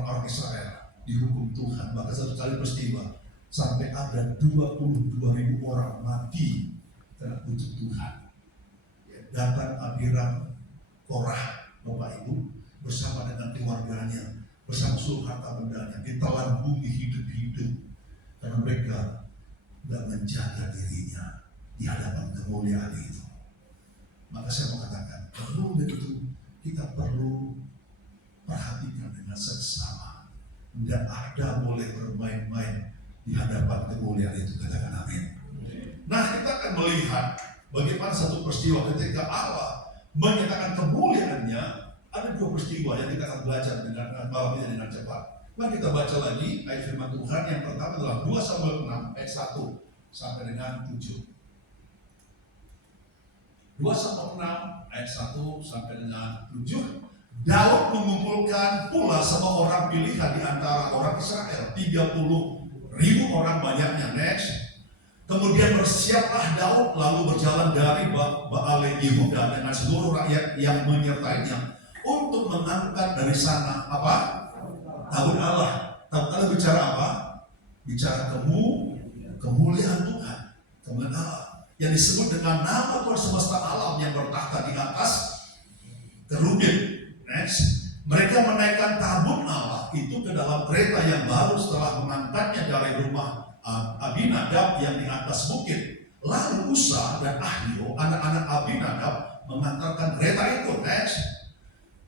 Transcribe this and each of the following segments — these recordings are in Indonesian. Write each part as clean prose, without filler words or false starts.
orang Israel dihukum Tuhan. Maka satu kali peristiwa sampai ada 22.000 orang mati karena kutuk Tuhan. Datang Abiram, Korah, Bapak Ibu, bersama dengan keluarganya, bersama seluruh harta bendanya, ditelan bumi hidup-hidup karena mereka tidak menjaga dirinya di hadapan kemuliaan itu. Maka saya mau katakan, kemuliaan itu kita perlu perhatikan dengan seksama. Tidak ada boleh bermain-main di hadapan kemuliaan itu. Katakan amin. Nah, kita akan melihat bagaimana satu peristiwa ketika Allah menyatakan kemuliaannya. Ada dua peristiwa yang kita akan belajar dengan malam ini dengan cepat. Mari kita baca lagi ayat firman Tuhan. Yang pertama adalah 2 Samuel 6 ayat 1 sampai dengan 7. 2 Samuel 6 ayat 1 sampai dengan 7. Daud mengumpulkan pula semua orang pilihan di antara orang Israel, 30.000 orang banyaknya. Next. Kemudian bersiaplah Daud lalu berjalan dari Baale Yehuda dengan seluruh rakyat yang menyertainya untuk mengangkat dari sana apa? Tabut Allah. Tabut Allah bicara apa? Bicara kemuliaan Tuhan, kemuliaan Allah yang disebut dengan nama Tuhan semesta alam yang bertahta di atas kerubin. Next. Mereka menaikkan tabut Allah itu ke dalam kereta yang baru setelah mengangkatnya dari rumah Abinadab yang di atas bukit. Lalu Usa dan Ahio, anak-anak Abinadab, mengantarkan kereta itu. Next.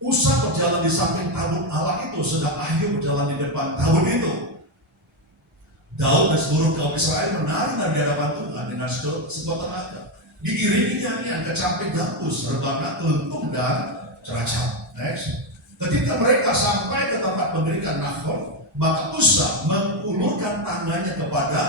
Usa berjalan di samping tabut Allah itu, sedang Ahio berjalan di depan tabut itu. Daud dan seluruh kaum Israel menari di hadapan Tuhan dengan sekuat tenaga. Diiringi nyanyian, kecapi gambus, rebana, kelentung, dan ceracap. Next. Ketika mereka sampai ke tempat mendirikan Nahor, maka Usa mengulurkan tangannya kepada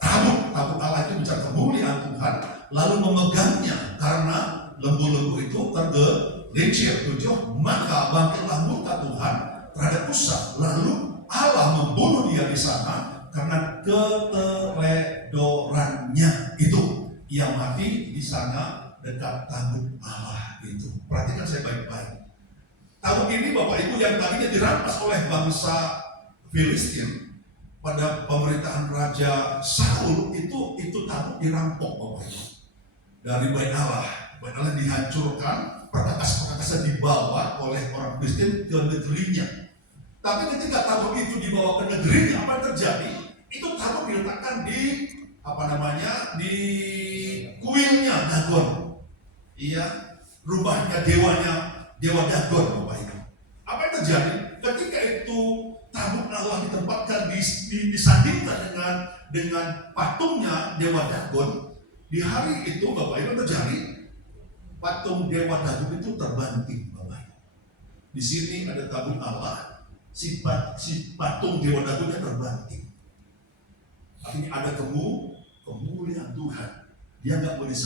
tabut Allah itu bicara kemuliaan Tuhan, lalu memegangnya karena lembu-lembu itu tergelincir. 7. Maka bangkitlah murka Tuhan terhadap Usa, lalu Allah membunuh dia di sana karena keteledorannya itu. Ia mati di sana dekat tabut Allah itu. Perhatikan saya baik-baik. Tabut ini Bapak Ibu yang tadinya dirampas oleh bangsa Filistin pada pemerintahan Raja Saul itu tabut dirampok Bapak Ibu dari Bait Allah. Bait Allah dihancurkan, perkakas-perkasnya dibawa oleh orang Filistin ke negerinya. Tapi ketika tabut itu dibawa ke negerinya, apa yang terjadi? Itu tabut diletakkan di di kuilnya Dagon. Iya, rumahnya dewa Dagon Bapak Ibu. Apa yang terjadi? Ketika itu tabut Allah ditempatkan disandingkan dengan patungnya dewa Dagon, di hari itu Bapak Ibu terjadi patung dewa Dagon itu terbanting Bapak Ibu. Di sini ada tabut Allah, si patung dewa Dagonnya terbanting. Artinya ada kemuliaan Tuhan. Dia nggak boleh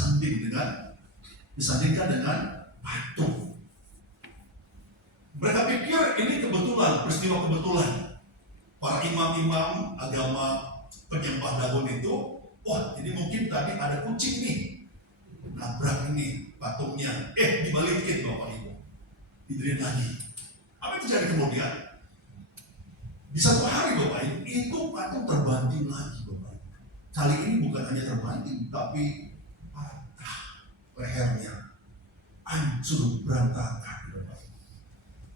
disandingkan dengan patung. Mereka pikir ini peristiwa kebetulan. Para imam-imam agama penyembah Dagon itu, wah ini mungkin tadi ada kucing nih, nabrak ini patungnya, dibalikin Bapak Ibu, diberikan lagi. Apa yang terjadi kemudian? Di satu hari Bapak Ibu, itu patung terbanting lagi Bapak Ibu. Kali ini bukan hanya terbanting, tapi patah lehernya, hancur berantakan Bapak Ibu.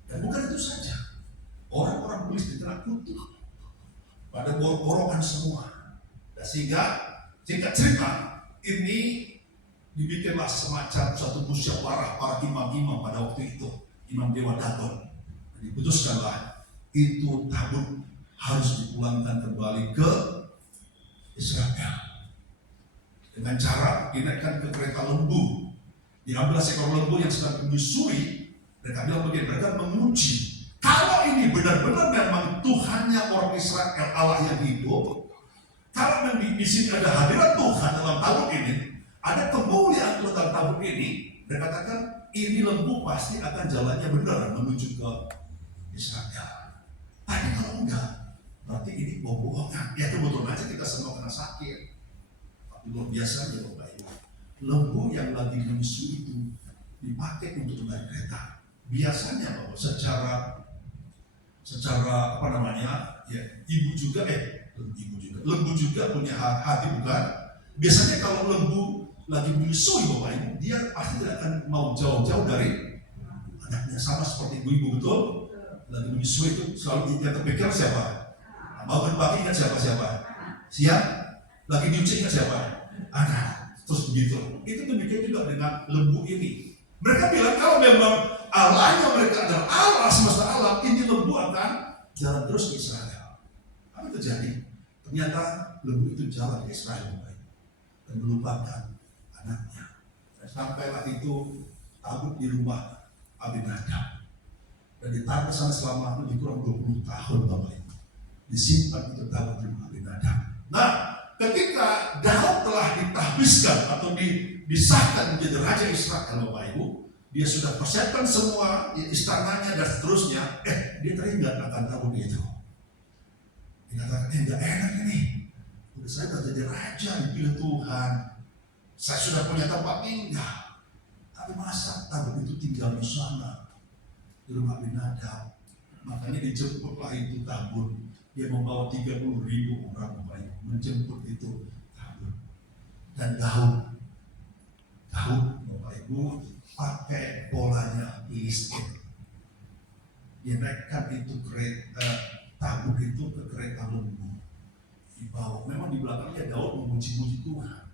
Dan bukan itu saja, orang-orang Filistin kena kutuk pada borongan semua. Dan sehingga singkat cerita ini dibikinlah semacam satu musyawarah para imam-imam pada waktu itu, imam dewa Dagon. Diputuskanlah itu tabut harus dipulangkan kembali ke Israel dengan cara dinaikkan ke kereta lembu. Diambil seekor lembu yang sedang menyusui. Mereka bilang begini, mereka menguji kalau ini benar-benar memang Tuhannya orang Israel, Allah yang hidup. Kalau memang di sini ada hadirat Tuhan dalam tabut ini, ada kemuliaan Tuhan dalam tabut ini, dan katakan ini lembu pasti akan jalannya benar menuju ke Israel. Tapi kalau enggak, berarti ini bohongan. Ya kebetulan aja kita semua kena sakit. Tapi luar biasa ya Bapak Ibu. Lembu yang lagi menyusui itu dipakai untuk naik kereta. Biasanya Bapak, secara secara ya lembu juga punya hati, bukan? Biasanya kalau lembu lagi menyusui Bapak Ibu, dia pasti tidak akan mau jauh-jauh dari anaknya. Sama seperti ibu-ibu, betul? Lagi menyusui itu selalu yang terpikir siapa? Mau berbagi ingat siapa? Siap? Lagi nyuci ingat siapa? Anak. Terus begitu. Itu demikian juga dengan lembu ini. Mereka bilang kalau memang Allahnya mereka adalah Allah semesta alam, ini lembu akan jalan terus ke Israel. Apa terjadi? Ternyata lembu itu jalan ke Israel dan melupakan anaknya. Sampailah itu tabut di rumah Abinadab dan ditaruh sana selama lebih kurang 20 tahun Bapak Ibu. Disimpan itu tabut di rumah Abinadab. Nah, ketika Daud telah ditahbiskan atau disahkan menjadi raja Israel Bapak Ibu, dia sudah persiapkan semua istananya dan seterusnya. Dia teringat akan tabut itu. Dia katakan, enggak enak ini. Udah saya sudah jadi raja, dipilih Tuhan. Saya sudah punya tempat tinggal. Tapi masa tabut itu tinggal di sana, di rumah Abinadab. Makanya dijemputlah itu tabut. Dia membawa 30.000 orang Bapak Ibu menjemput itu tabut. Dan Daud Bapak Ibu pakai polanya Filistin. Dia naikkan itu tabut itu ke kereta lembu. Dibawa. Memang di belakangnya Daud memuji-muji Tuhan.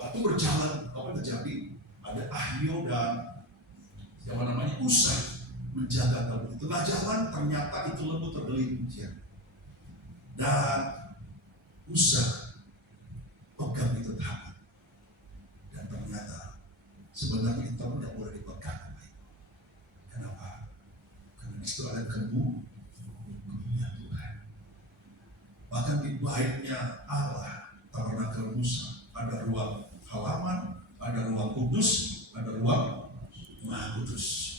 Waktu berjalan, apa yang terjadi? Ada Ahio dan Usai menjaga tabut itu. Tengah jalan ternyata itu lembu tergelincir. Dan Usai pegang itu tabut. Dan ternyata sebenarnya itu tidak boleh dipegang. Kenapa? Karena di situ ada kemuliaan Tuhan. Bahkan di baitnya Allah, tabernakel Musa, ada ruang halaman, ada ruang kudus, ada ruang Maha Kudus.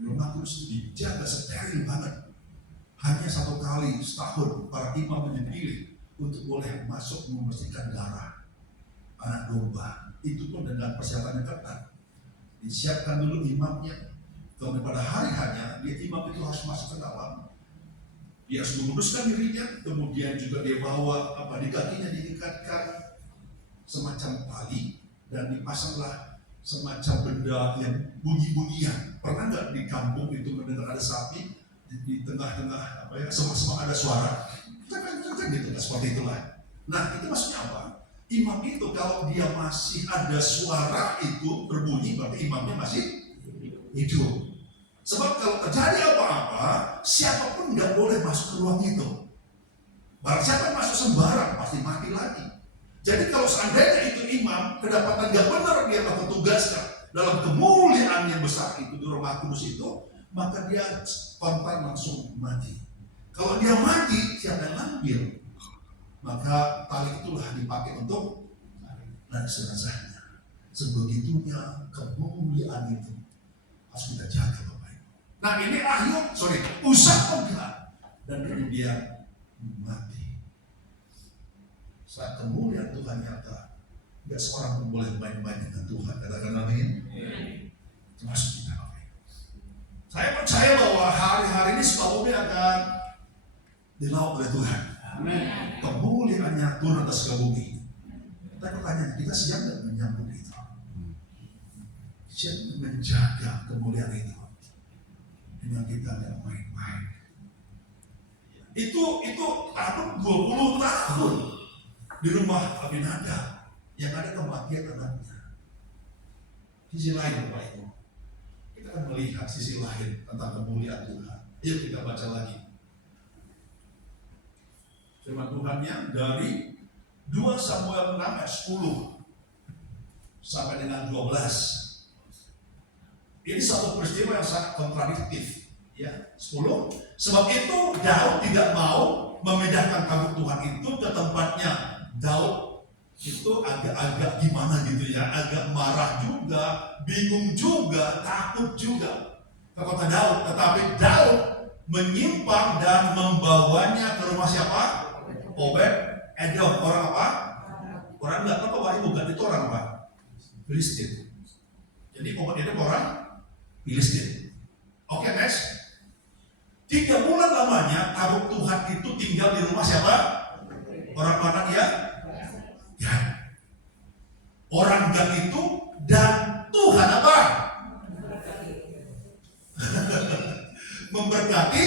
Rumah kudus dijaga steril banget. Hanya 1 kali setahun para imam dipilih untuk boleh masuk membersihkan darah anak domba. Itu pun dengan persiapan yang ketat. Disiapkan dulu imamnya. Kemudian pada hari hanya imam itu harus masuk ke dalam. Dia harus menguduskan dirinya. Kemudian juga dia bawa di kakinya diikatkan semacam tali dan dipasanglah semacam benda yang bunyi-bunyian. Pernah nggak di kampung itu mendengar ada sapi di tengah-tengah semak-semak ada suara? Kan gitu, seperti itulah. Nah, itu maksudnya apa? Imam itu kalau dia masih ada suara itu berbunyi, berarti imamnya masih hidup. Sebab kalau terjadi apa-apa, siapapun nggak boleh masuk ke ruang itu. Barang siapa masuk sembarang pasti mati lagi. Jadi kalau seandainya itu imam kedapatan nggak benar dia melakukan tugasnya dalam kemuliaan yang besar itu di rumah kudus itu, maka dia spontan langsung mati. Kalau dia mati, siapa yang ambil? Maka tali itulah dipakai untuk narik jenazahnya. Sebegitunya kemuliaan itu harus kita jaga Bapak Ibu. Nah ini Usai pegang dan kemudian mati. Saat kemuliaan Tuhan nyata, tidak seorang pun boleh main-main dengan Tuhan. Katakan amin. Termasuk kita Bapak Ibu. Saya percaya bahwa hari-hari ini Sukabumi akan dilaut oleh Tuhan. Amin. Kemuliaannya turun atas Sukabumi. Tapi pertanyaan kita siap tidak menyambut itu? Siap menjaga kemuliaan itu? Dengan kita tidak main-main. Itu tahun 20 tahun di rumah Abinadab yang ada kematian anaknya. Sisi lain Bapak Ibu, kita akan melihat sisi lain tentang kemuliaan Tuhan. Yuk kita baca lagi firman Tuhannya dari 2 Samuel 6 ayat 10 sampai dengan 12. Ini satu peristiwa yang sangat kontradiktif. Ya, 10. Sebab itu Daud tidak mau memindahkan tabut Tuhan itu ke tempatnya. Daud itu agak-agak gimana gitu ya, agak marah juga, bingung juga, takut juga ke kota Daud. Tetapi Daud menyimpang dan membawanya ke rumah siapa? Obed Edom. Orang apa? Orang nggak tahu Bapak Ibu, bukan itu orang apa? Filistin. Jadi Obed Edom orang Filistin. Oke, guys. 3 bulan lamanya tabut Tuhan itu tinggal di rumah siapa? Orang mana dia? Gad. Orang Gad itu dan Tuhan apa? Memberkati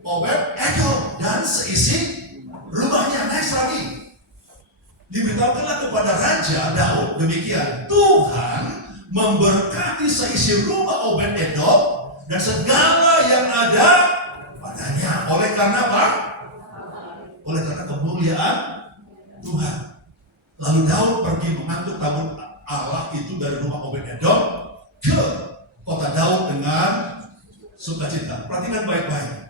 Obed Edom dan seisi rumahnya. Next lagi, diberitahukanlah kepada Raja Daud demikian, Tuhan memberkati seisi rumah Obed Edom dan segala yang ada padanya. Oleh karena apa? Oleh karena kemuliaan Tuhan. Lalu Daud pergi mengangkut tabut Allah itu dari rumah Obed Edom ke kota Daud dengan sukacita. Perhatikan baik-baik.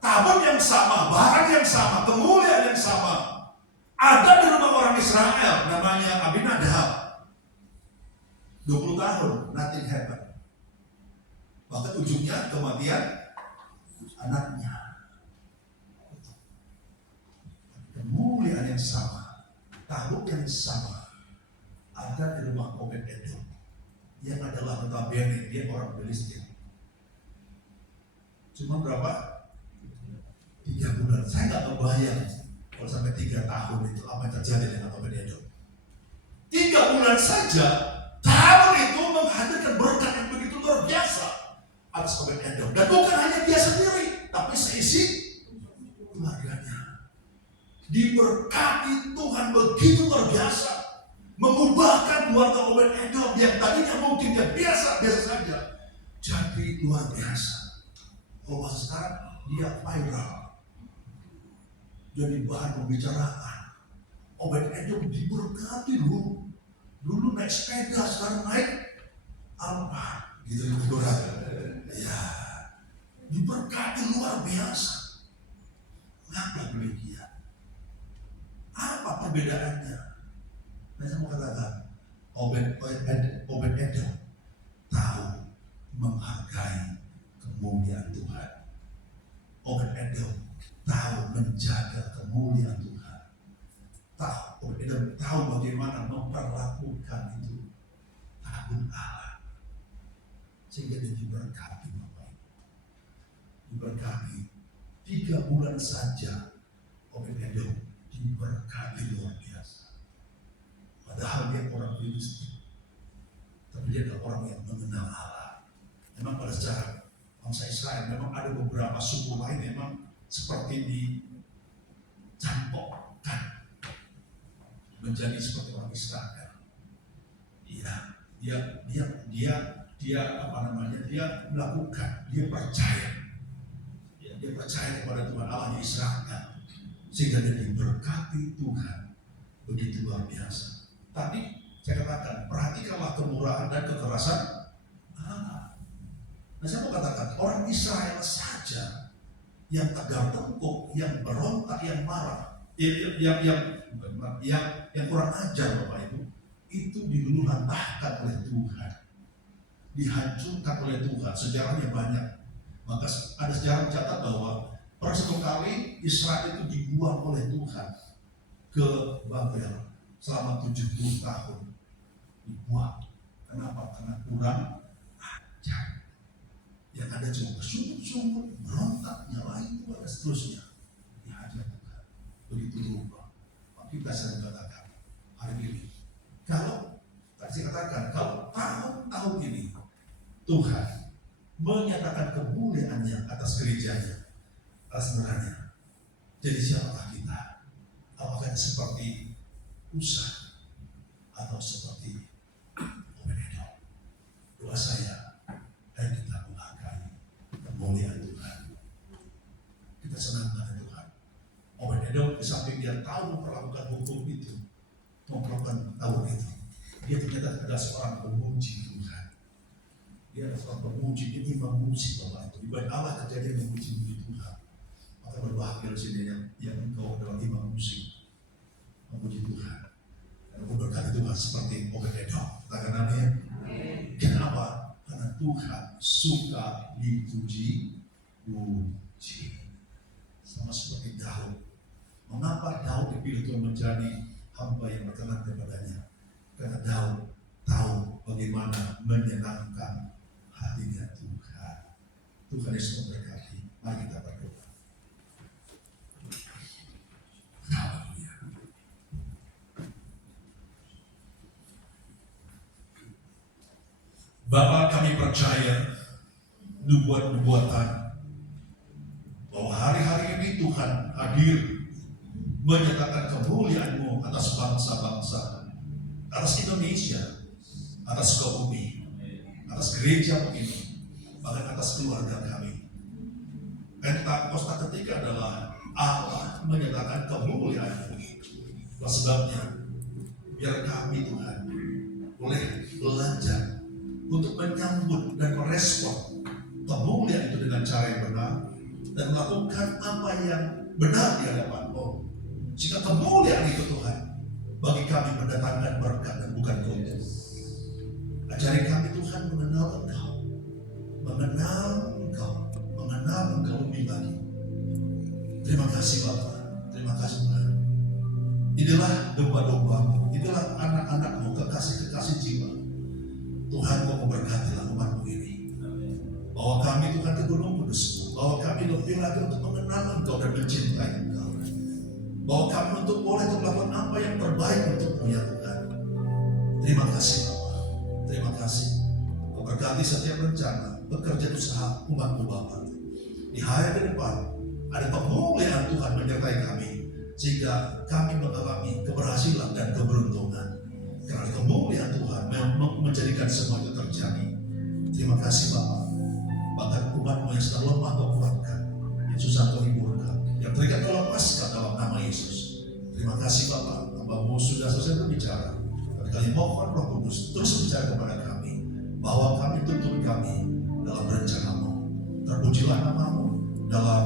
Tabut yang sama, barang yang sama, kemuliaan yang sama ada di rumah orang Israel namanya Abinadab. 20 tahun, nothing happened. Bahkan ujungnya kematian anaknya. Kemuliaan yang sama, tabut yang sama ada di rumah Obed Edom yang adalah notabene dia orang Filistin. Cuma berapa? 3 bulan. Saya nggak kebayang kalau sampai 3 tahun itu apa yang terjadi dengan Obed Edom. 3 bulan saja tahun itu menghadirkan berkat yang begitu luar biasa atas Obed Edom. Dan bukan hanya dia sendiri, tapi seisi keluarganya. Diberkati Tuhan begitu luar biasa, mengubahkan keluarga Obed Edom yang tadinya mungkin dia biasa-biasa saja jadi luar biasa. Kalau bahasa sekarang dia viral, jadi bahan pembicaraan. Obed Edom diberkati dulu naik sepeda, sekarang naik Alphard, gitu ya, diberkati luar biasa. Ngapa demikian? Apa perbedaannya? Saya mau katakan, Obed Edom tahu menghargai kemuliaan Tuhan. Obed Edom tahu menjaga kemuliaan Tuhan. Obed Edom tahu bagaimana memperlakukan itu tabut Allah, sehingga dia diberkati. Diberkati 3 bulan saja Obed Edom diberkati luar biasa. Padahal dia orang Filistin, tapi dia adalah orang yang mengenal Allah. Memang pada sejarah bangsa Israel memang ada beberapa suku lain memang seperti dicampokkan menjadi seperti orang Israel. Dia apa namanya? Dia melakukan, dia percaya kepada Tuhan Allahnya Israel, sehingga dia diberkati Tuhan begitu luar biasa. Tapi saya katakan, perhatikanlah kemurahan dan kekerasan Allah. Nah, saya mau katakan, orang Israel saja yang tegar tengkuk, yang berontak, yang marah, yang kurang ajar Bapak itu diluluhlantahkan oleh Tuhan, dihancurkan oleh Tuhan. Sejarahnya banyak. Maka ada sejarah mencatat bahwa pernah 1 kali Israel itu dibuang oleh Tuhan ke Babel selama 70 tahun. Dibuang. Kenapa? Karena kurang ajar. Yang ada cuma bersungut-sungut, berontak, nyalain Tuhan dan seterusnya. Dihajar Tuhan. Begitu rupa. Maka kita sering katakan hari ini, kalau tadi katakan, kalau tahun-tahun ini Tuhan menyatakan kemuliaannya atas gerejanya, atas negaranya, jadi siapakah kita? Apakah seperti Usa atau seperti Obed Edom? Doa saya, ayo kita menghargai kemuliaan Tuhan. Kita senangkan Tuhan. Obed Edom di samping dia tahu memperlakukan hukum itu, memperlakukan tahun itu, dia ternyata adalah seorang pemuji Tuhan. Dia adalah seorang pemuji, dia memuji Bapak itu. Di bait Allah terjadi memuji Tuhan. Maka berbahagia di sini yang engkau adalah imam musik, memuji Tuhan. Dan berkata Tuhan seperti Obed Edom. Katakan amin. Kenapa? Karena Tuhan suka dipuji. Sama seperti Daud. Mengapa Daud dipilih Tuhan menjadi hamba yang berkenan kepadanya? Karena Daud tahu bagaimana menyenangkan hatinya Tuhan. Tuhan Yesus memberkati. Bapa, kami percaya nubuat-nubuatan bahwa hari-hari ini Tuhan hadir menyatakan kemuliaan-Mu atas bangsa-bangsa, atas Indonesia, atas bumi, atas gereja ini, bahkan atas keluarga kami. Pentakosta ketiga adalah Allah menyatakan kemuliaan-Mu. Oleh sebabnya, biar kami Tuhan boleh belajar untuk menyambut dan merespon kemuliaan itu dengan cara yang benar dan melakukan apa yang benar di hadapan-Mu. Jika kemuliaan itu Tuhan bagi kami mendatangkan berkat dan bukan kutuk. Ajari kami Tuhan mengenal Engkau, mengenal Engkau lebih lagi. Terima kasih Bapa, terima kasih Tuhan. Inilah domba-domba-Mu, inilah anak-anak-Mu, kekasih-kekasih jiwa. Tuhan, Kau memberkatilah umat-Mu ini. Bawa kami Tuhan ke Gunung Kudus, bawa kami lebih lagi untuk mengenal Engkau dan mencintai Engkau. Bawa kami untuk boleh melakukan apa yang terbaik untuk-Mu ya Tuhan. Terima kasih Bapa, terima kasih. Kau berkati setiap rencana, pekerjaan usaha umat-Mu Bapa. Di hari ke depan ada kemuliaan Tuhan menyertai kami, sehingga kami mengalami keberhasilan dan keberuntungan. Karena kemuliaan Tuhan menjadikan semua itu terjadi. Terima kasih Bapa. Bahkan umat-Mu yang sedang lemah Kau kuatkan, yang susah Kau hiburkan, yang terikat Kau lepaskan dalam nama Yesus. Terima kasih Bapa. Hamba-Mu sudah selesai berbicara. Dan kami mohon Roh Kudus terus berbicara kepada kami, bahwa kami tuntut kami dalam rencana-Mu. Terpujilah nama-Mu dalam